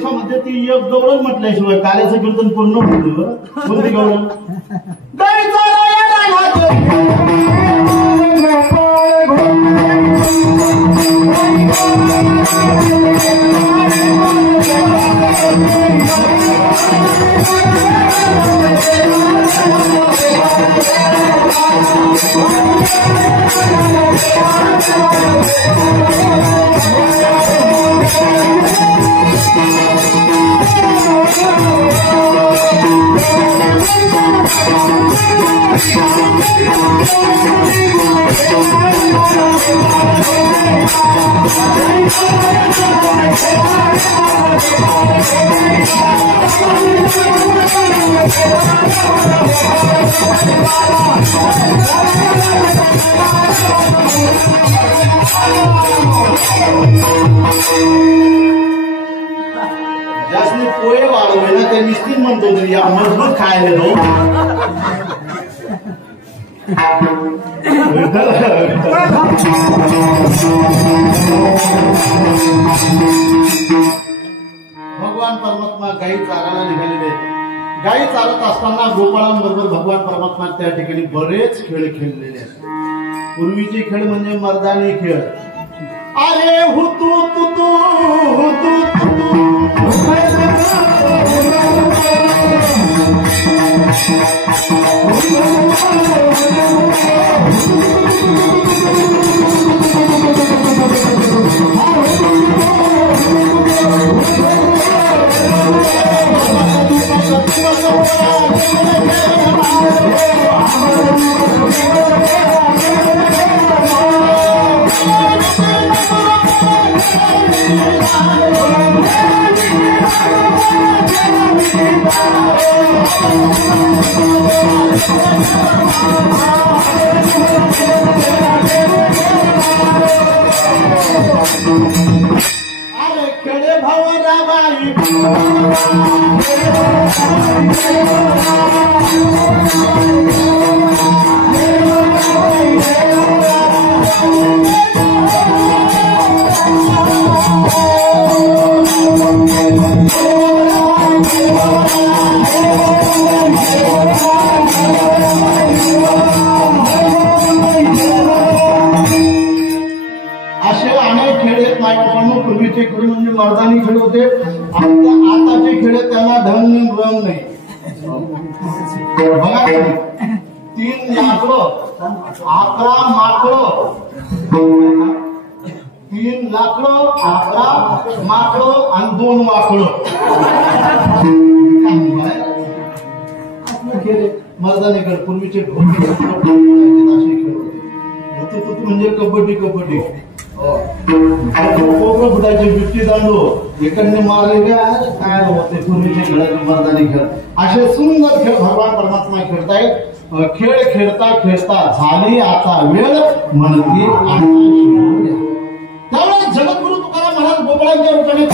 देशामध्ये ती एक गौरव म्हटल्याशिवाय कार्याचं कीर्तन पूर्ण होतं. कोणती गौरव? ज्यासने पोहे वाढवले ना ते निश्चित म्हणतो या मजबूत खायला नो. भगवान परमात्मा गाई चारायला निघालेले. गाई चालत असताना गोपाळांबरोबर भगवान परमात्मा त्या ठिकाणी बरेच खेळ खेळलेले आहेत. पूर्वीचे खेळ म्हणजे मर्दानी खेळ. अरे हुतू तुतू हुतू अरे खेळे भावराबाई पूर्वीचे खेळ म्हणजे मर्दानी खेळ होते. आताचे खेळ त्यांना धन रम नाही. बघा 3 लाकडं 11 माकडं 3 लाकडं 11 माकडं आणि 2 वाकडं मर्दानी खेळ. पूर्वीचे असे खेळ होते. म्हणजे कबड्डी कबड्डी कोकण फुटायचे बिट्टी दांडू इकडने मारले काय होते. पूर्वीचे खेळ मर्दानी खेळ असे सुंदर खेळ भगवान परमात्मा खेळतायत. खेळ खेळता खेळता झाली आता वेळ म्हणती त्यावेळेस जगद्गुरु तुकाराम महाराज गोपाळांच्या रूपाने